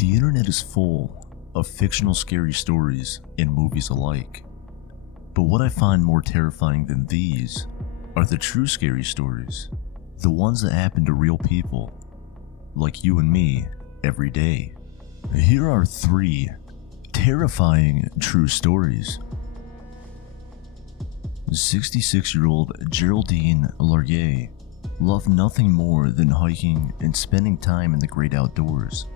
The internet is full of fictional scary stories and movies alike. But what I find more terrifying than these are the true scary stories. The ones that happen to real people, like you and me, every day. Here are 3 terrifying true stories. 66-year-old Geraldine Largay loved nothing more than hiking and spending time in the great outdoors.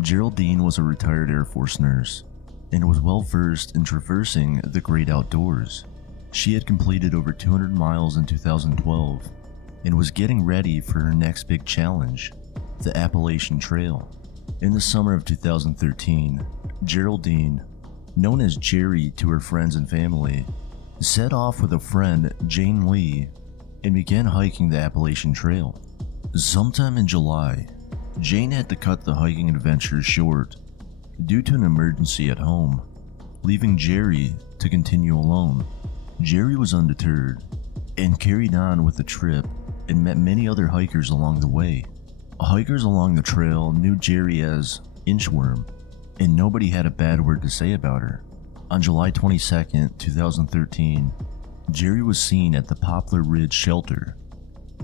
Geraldine was a retired Air Force nurse and was well versed in traversing the great outdoors. She had completed over 200 miles in 2012 and was getting ready for her next big challenge, the Appalachian Trail. In the summer of 2013, Geraldine, known as Jerry to her friends and family, set off with a friend, Jane Lee, and began hiking the Appalachian Trail. Sometime in July, Jane had to cut the hiking adventure short due to an emergency at home, leaving Jerry to continue alone. Jerry was undeterred and carried on with the trip and met many other hikers along the way. Hikers along the trail knew Jerry as Inchworm, and nobody had a bad word to say about her. On July 22, 2013, Jerry was seen at the Poplar Ridge Shelter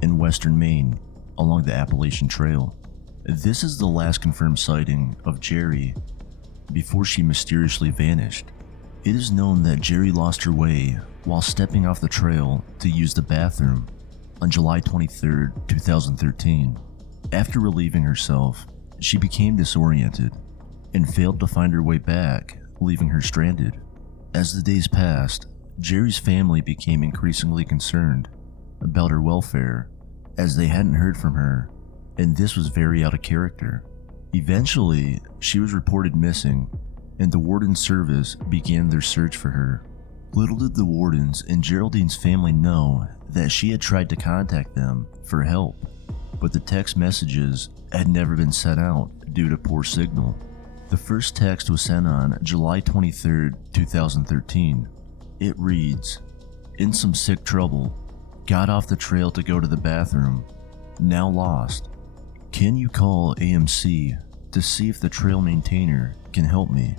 in western Maine along the Appalachian Trail. This is the last confirmed sighting of Jerry before she mysteriously vanished. It is known that Jerry lost her way while stepping off the trail to use the bathroom on July 23, 2013. After relieving herself, she became disoriented and failed to find her way back, leaving her stranded. As the days passed, Jerry's family became increasingly concerned about her welfare as they hadn't heard from her, and this was very out of character. Eventually, she was reported missing, and the Warden's Service began their search for her. Little did the Wardens and Geraldine's family know that she had tried to contact them for help, but the text messages had never been sent out due to poor signal. The first text was sent on July 23, 2013. It reads, "In some sick trouble. Got off the trail to go to the bathroom. Now lost. Can you call AMC to see if the trail maintainer can help me?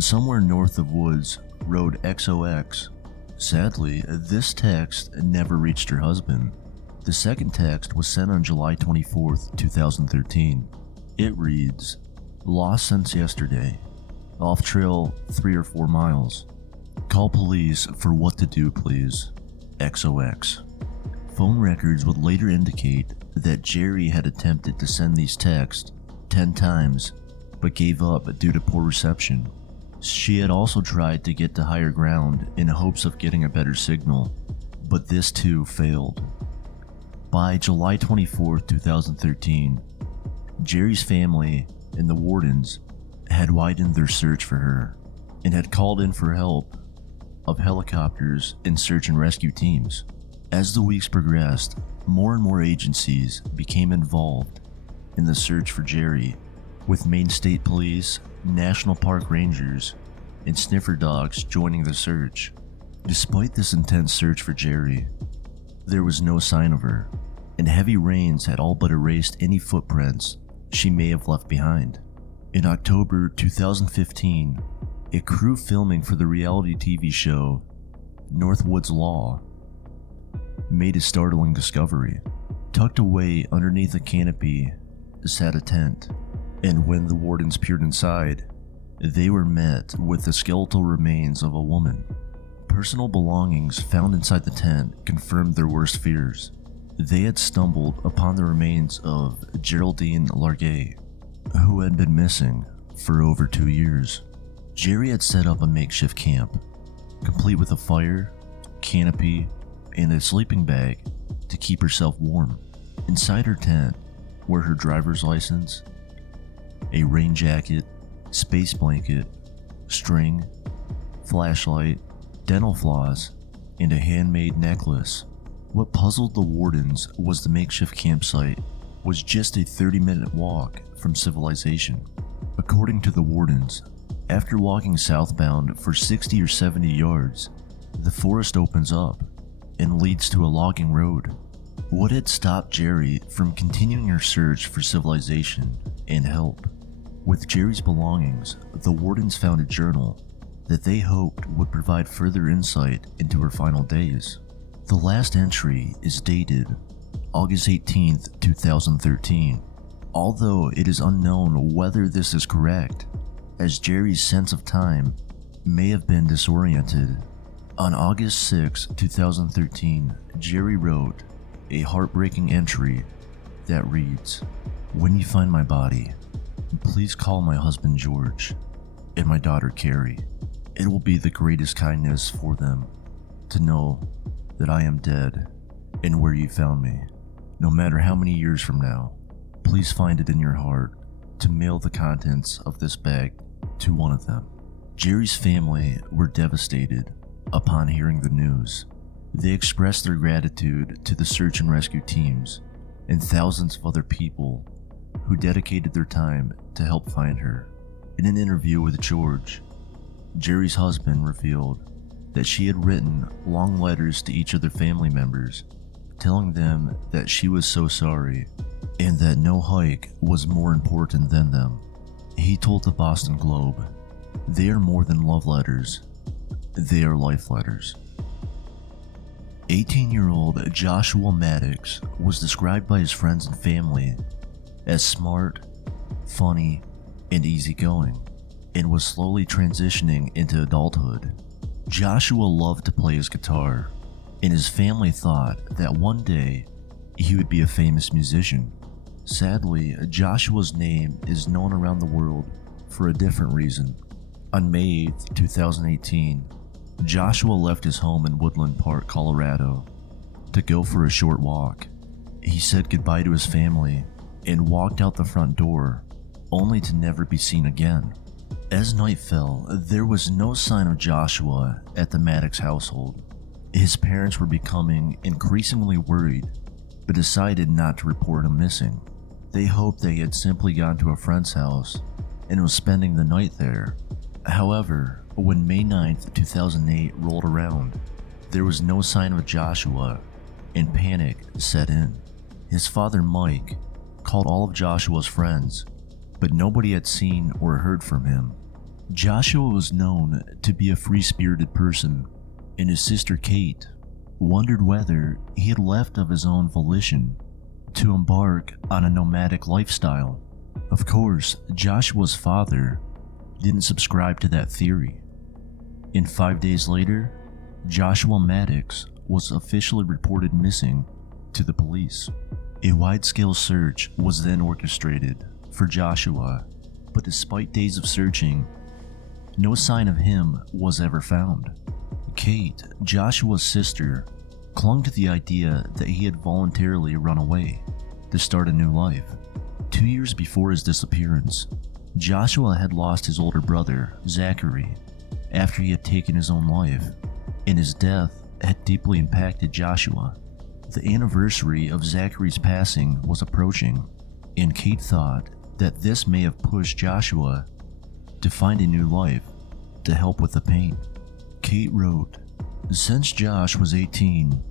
Somewhere north of Woods, Road XOX." Sadly, this text never reached her husband. The second text was sent on July 24, 2013. It reads, "Lost since yesterday. Off trail 3 or 4 miles. Call police for what to do, please. XOX." Phone records would later indicate that Jerry had attempted to send these texts 10 times, but gave up due to poor reception. She had also tried to get to higher ground in hopes of getting a better signal, but this too failed. By July 24, 2013, Jerry's family and the Wardens had widened their search for her and had called in for help of helicopters and search and rescue teams. As the weeks progressed, more and more agencies became involved in the search for Jerry, with Maine State Police, National Park Rangers, and sniffer dogs joining the search. Despite this intense search for Jerry, there was no sign of her, and heavy rains had all but erased any footprints she may have left behind. In October 2015, a crew filming for the reality TV show Northwood's Law made a startling discovery. Tucked away underneath a canopy sat a tent, and when the Wardens peered inside, they were met with the skeletal remains of a woman. Personal belongings found inside the tent confirmed their worst fears. They had stumbled upon the remains of Geraldine Largay, who had been missing for over 2 years. Jerry had set up a makeshift camp, complete with a fire, canopy, and a sleeping bag to keep herself warm. Inside her tent were her driver's license, a rain jacket, space blanket, string, flashlight, dental floss, and a handmade necklace. What puzzled the Wardens was the makeshift campsite was just a 30-minute walk from civilization. According to the Wardens, after walking southbound for 60 or 70 yards, the forest opens up and leads to a logging road. What had stopped Jerry from continuing her search for civilization and help With Jerry's belongings, the wardens found a journal that they hoped would provide further insight into her final days. The last entry is dated August 18th, 2013, although it is unknown whether this is correct, as Jerry's sense of time may have been disoriented. On August 6, 2013, Jerry wrote a heartbreaking entry that reads, "When you find my body, please call my husband George and my daughter Carrie. It will be the greatest kindness for them to know that I am dead and where you found me. No matter how many years from now, please find it in your heart to mail the contents of this bag to one of them." Jerry's family were devastated upon hearing the news. They expressed their gratitude to the search and rescue teams and thousands of other people who dedicated their time to help find her. In an interview with George, Jerry's husband revealed that she had written long letters to each of their family members, telling them that she was so sorry and that no hike was more important than them. He told the Boston Globe, "They are more than love letters, they are life letters." 18-year-old Joshua Maddux was described by his friends and family as smart, funny, and easygoing, and was slowly transitioning into adulthood. Joshua loved to play his guitar, and his family thought that one day he would be a famous musician. Sadly, Joshua's name is known around the world for a different reason. On May 8, 2018, Joshua left his home in Woodland Park, Colorado, to go for a short walk. He said goodbye to his family and walked out the front door, only to never be seen again. As night fell, there was no sign of Joshua at the Maddux household. His parents were becoming increasingly worried, but decided not to report him missing. They hoped that he had simply gone to a friend's house and was spending the night there. However, when May 9th, 2008 rolled around, there was no sign of Joshua, and panic set in. His father, Mike, called all of Joshua's friends, but nobody had seen or heard from him. Joshua was known to be a free-spirited person, and his sister Kate wondered whether he had left of his own volition to embark on a nomadic lifestyle. Of course, Joshua's father didn't subscribe to that theory. And 5 days later, Joshua Maddux was officially reported missing to the police. A wide-scale search was then orchestrated for Joshua, but despite days of searching, no sign of him was ever found. Kate, Joshua's sister, clung to the idea that he had voluntarily run away to start a new life. 2 years before his disappearance, Joshua had lost his older brother, Zachary, after he had taken his own life, and his death had deeply impacted Joshua. The anniversary of Zachary's passing was approaching, and Kate thought that this may have pushed Joshua to find a new life to help with the pain. Kate wrote, "Since Josh was 18,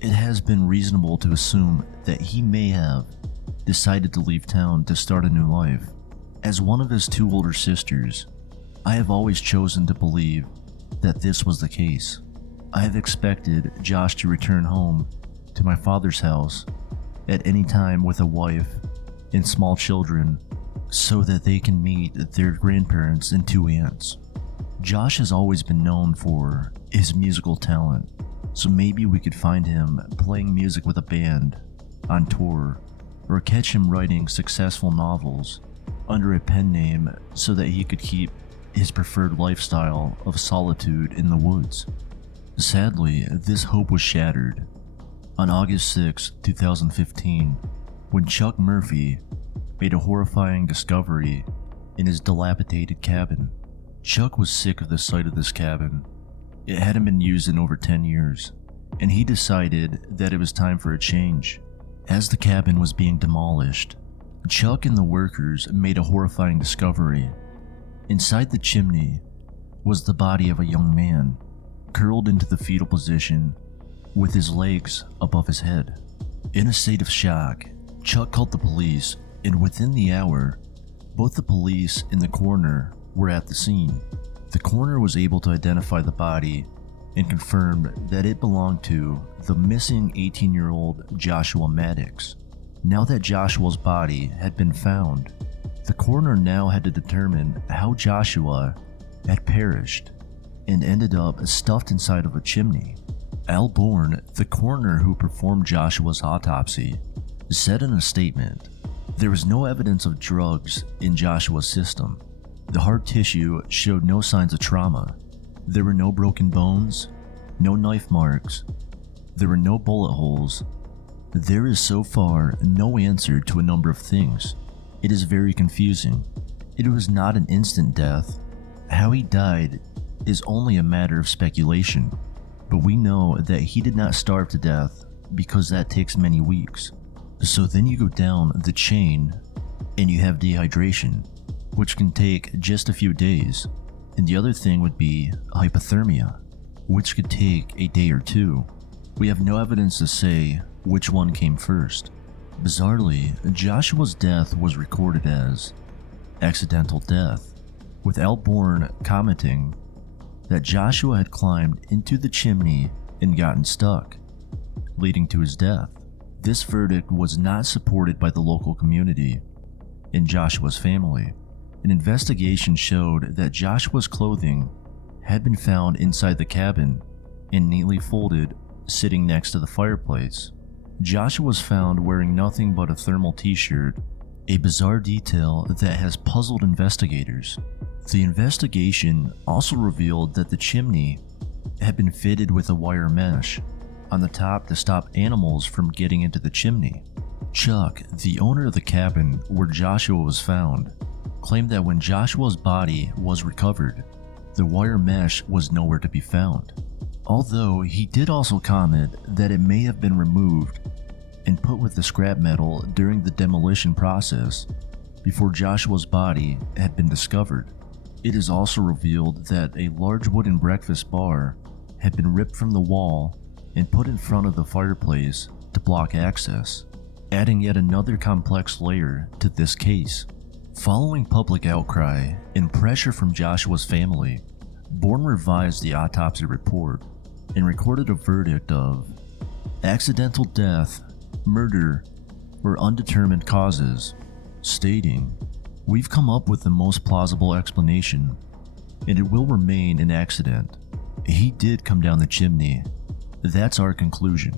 it has been reasonable to assume that he may have decided to leave town to start a new life. As one of his two older sisters, I have always chosen to believe that this was the case. I have expected Josh to return home to my father's house at any time with a wife and small children so that they can meet their grandparents and two aunts. Josh has always been known for his musical talent, so maybe we could find him playing music with a band on tour, or catch him writing successful novels under a pen name so that he could keep his preferred lifestyle of solitude in the woods." Sadly, this hope was shattered on August 6, 2015, when Chuck Murphy made a horrifying discovery in his dilapidated cabin. Chuck was sick of the sight of this cabin. It hadn't been used in over 10 years, and he decided that it was time for a change. As the cabin was being demolished, Chuck and the workers made a horrifying discovery. Inside the chimney was the body of a young man, curled into the fetal position with his legs above his head. In a state of shock, Chuck called the police, and within the hour, Both the police and the coroner were at the scene. The coroner was able to identify the body and confirmed that it belonged to the missing 18-year-old Joshua Maddux. Now that Joshua's body had been found, the coroner now had to determine how Joshua had perished and ended up stuffed inside of a chimney. Al Bourne, the coroner who performed Joshua's autopsy, said in a statement, "There was no evidence of drugs in Joshua's system. The hard tissue showed no signs of trauma. There were no broken bones, no knife marks. There were no bullet holes. There is so far no answer to a number of things. It is very confusing. It was not an instant death. How he died is only a matter of speculation, but we know that he did not starve to death because that takes many weeks. So then you go down the chain and you have dehydration, which can take just a few days. And the other thing would be hypothermia, which could take a day or two. We have no evidence to say which one came first. Bizarrely, Joshua's death was recorded as accidental death, with Al Bourne commenting that Joshua had climbed into the chimney and gotten stuck, leading to his death. This verdict was not supported by the local community and Joshua's family. An investigation showed that Joshua's clothing had been found inside the cabin and neatly folded, sitting next to the fireplace. Joshua was found wearing nothing but a thermal t-shirt, a bizarre detail that has puzzled investigators. The investigation also revealed that the chimney had been fitted with a wire mesh on the top to stop animals from getting into the chimney. Chuck, the owner of the cabin where Joshua was found, claimed that when Joshua's body was recovered, the wire mesh was nowhere to be found. Although he did also comment that it may have been removed and put with the scrap metal during the demolition process before Joshua's body had been discovered. It is also revealed that a large wooden breakfast bar had been ripped from the wall and put in front of the fireplace to block access, adding yet another complex layer to this case. Following public outcry and pressure from Joshua's family, Bourne revised the autopsy report and recorded a verdict of accidental death, murder, or undetermined causes, stating, "We've come up with the most plausible explanation, and it will remain an accident. He did come down the chimney. That's our conclusion."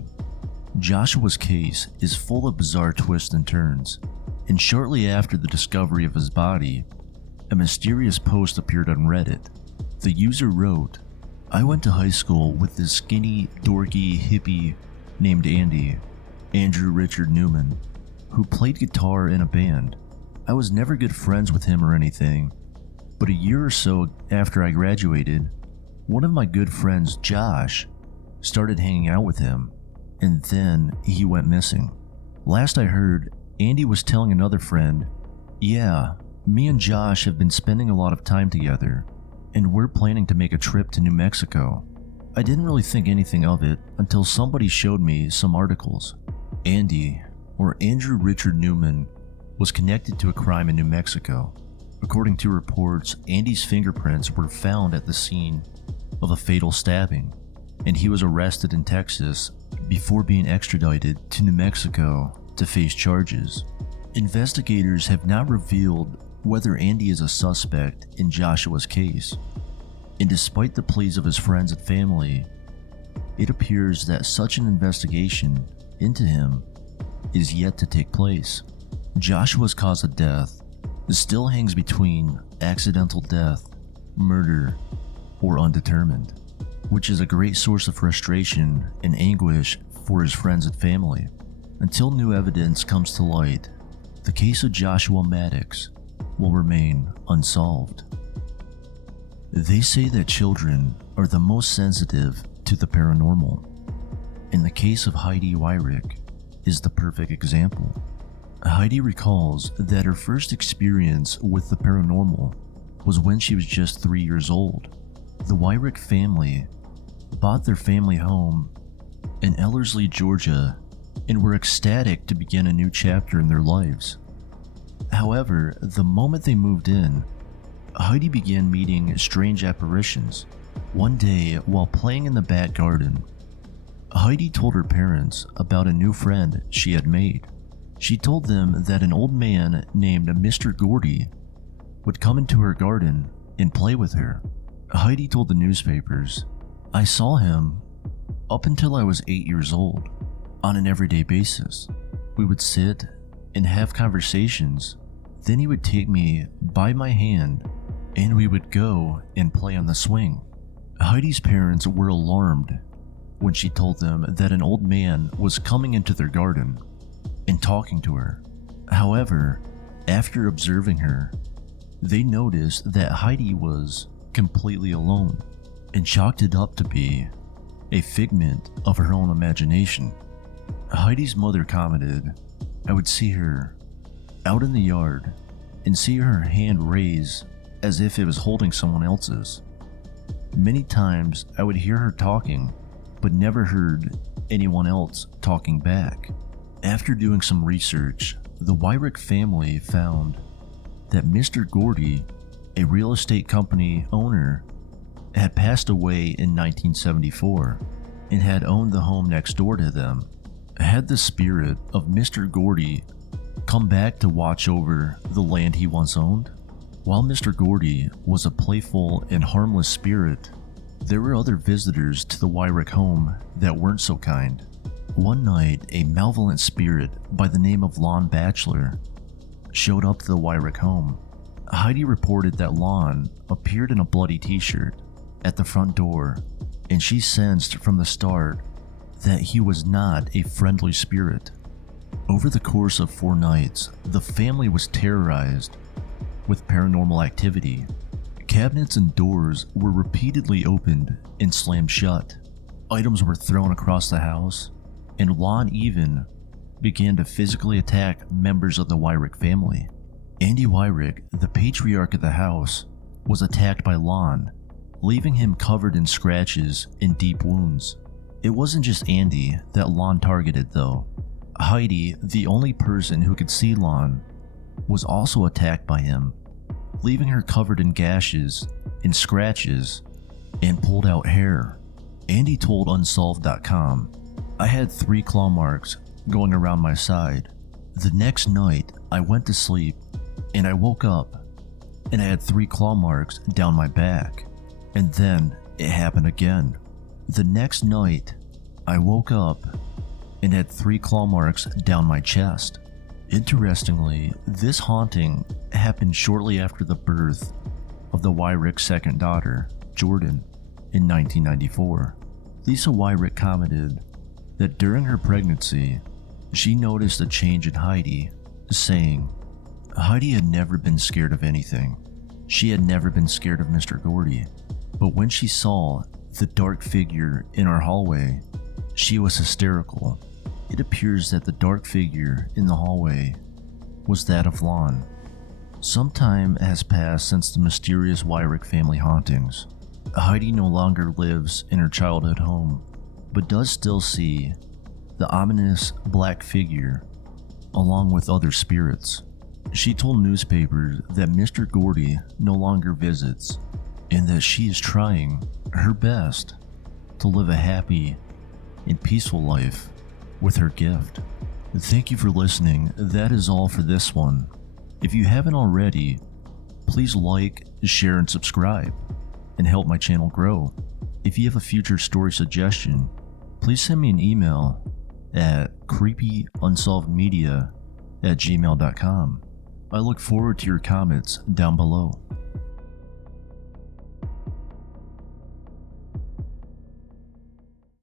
Joshua's case is full of bizarre twists and turns, and shortly after the discovery of his body, a mysterious post appeared on Reddit. The user wrote, "I went to high school with this skinny, dorky hippie named Andrew Richard Newman, who played guitar in a band. I was never good friends with him or anything, but a year or so after I graduated, one of my good friends, Josh, started hanging out with him, and then he went missing. Last I heard, Andy was telling another friend, 'Yeah, me and Josh have been spending a lot of time together, and we're planning to make a trip to New Mexico.' I didn't really think anything of it until somebody showed me some articles. Andy, or Andrew Richard Newman, was connected to a crime in New Mexico. According to reports, Andy's fingerprints were found at the scene of a fatal stabbing, and he was arrested in Texas before being extradited to New Mexico to face charges. Investigators have not revealed whether Andy is a suspect in Joshua's case, and despite the pleas of his friends and family, it appears that such an investigation into him is yet to take place. Joshua's cause of death still hangs between accidental death, murder, or undetermined, which is a great source of frustration and anguish for his friends and family. Until new evidence comes to light, the case of Joshua Maddux will remain unsolved. They say that children are the most sensitive to the paranormal, and the case of Heidi Wyrick is the perfect example. Heidi recalls that her first experience with the paranormal was when she was just 3 years old. The Wyrick family bought their family home in Ellerslie, Georgia, and were ecstatic to begin a new chapter in their lives. However, the moment they moved in, Heidi began meeting strange apparitions. One day, while playing in the back garden, Heidi told her parents about a new friend she had made. She told them that an old man named Mr. Gordy would come into her garden and play with her. Heidi told the newspapers, "I saw him up until I was 8 years old on an everyday basis. We would sit and have conversations. Then he would take me by my hand and we would go and play on the swing." Heidi's parents were alarmed when she told them that an old man was coming into their garden and talking to her. However, after observing her, they noticed that Heidi was completely alone and chalked it up to be a figment of her own imagination. Heidi's mother commented, "I would see her out in the yard and see her hand raise as if it was holding someone else's. Many times I would hear her talking, but never heard anyone else talking back." After doing some research, the Wyrick family found that Mr. Gordy, a real estate company owner, had passed away in 1974 and had owned the home next door to them. Had the spirit of Mr. Gordy come back to watch over the land he once owned? While Mr. Gordy was a playful and harmless spirit, there were other visitors to the Wyrick home that weren't so kind. One night, a malevolent spirit by the name of Lon Batchelor showed up to the Wyrick home. Heidi reported that Lon appeared in a bloody t-shirt at the front door, and she sensed from the start that he was not a friendly spirit. Over the course of 4 nights, the family was terrorized with paranormal activity. Cabinets and doors were repeatedly opened and slammed shut. Items were thrown across the house, and Lon even began to physically attack members of the Wyrick family. Andy Wyrick, the patriarch of the house, was attacked by Lon, leaving him covered in scratches and deep wounds. It wasn't just Andy that Lon targeted though. Heidi, the only person who could see Lon, was also attacked by him, leaving her covered in gashes and scratches and pulled out hair. Andy told Unsolved.com, "I had 3 claw marks going around my side. The next night, I went to sleep and I woke up and I had 3 claw marks down my back. And then it happened again. The next night, I woke up and had 3 claw marks down my chest." Interestingly, this haunting happened shortly after the birth of the Wyrick's second daughter, Jordan, in 1994. Lisa Wyrick commented that during her pregnancy, she noticed a change in Heidi, saying, "Heidi had never been scared of anything. She had never been scared of Mr. Gordy. But when she saw the dark figure in our hallway, she was hysterical. It appears that the dark figure in the hallway was that of Lon." Some time has passed since the mysterious Wyrick family hauntings. Heidi no longer lives in her childhood home, but does still see the ominous black figure along with other spirits. She told newspapers that Mr. Gordy no longer visits and that she is trying her best to live a happy and peaceful life with her gift. Thank you for listening. That is all for this one. If you haven't already, please like, share, and subscribe and help my channel grow. If you have a future story suggestion, please send me an email at creepyunsolvedmedia@gmail.com. I look forward to your comments down below.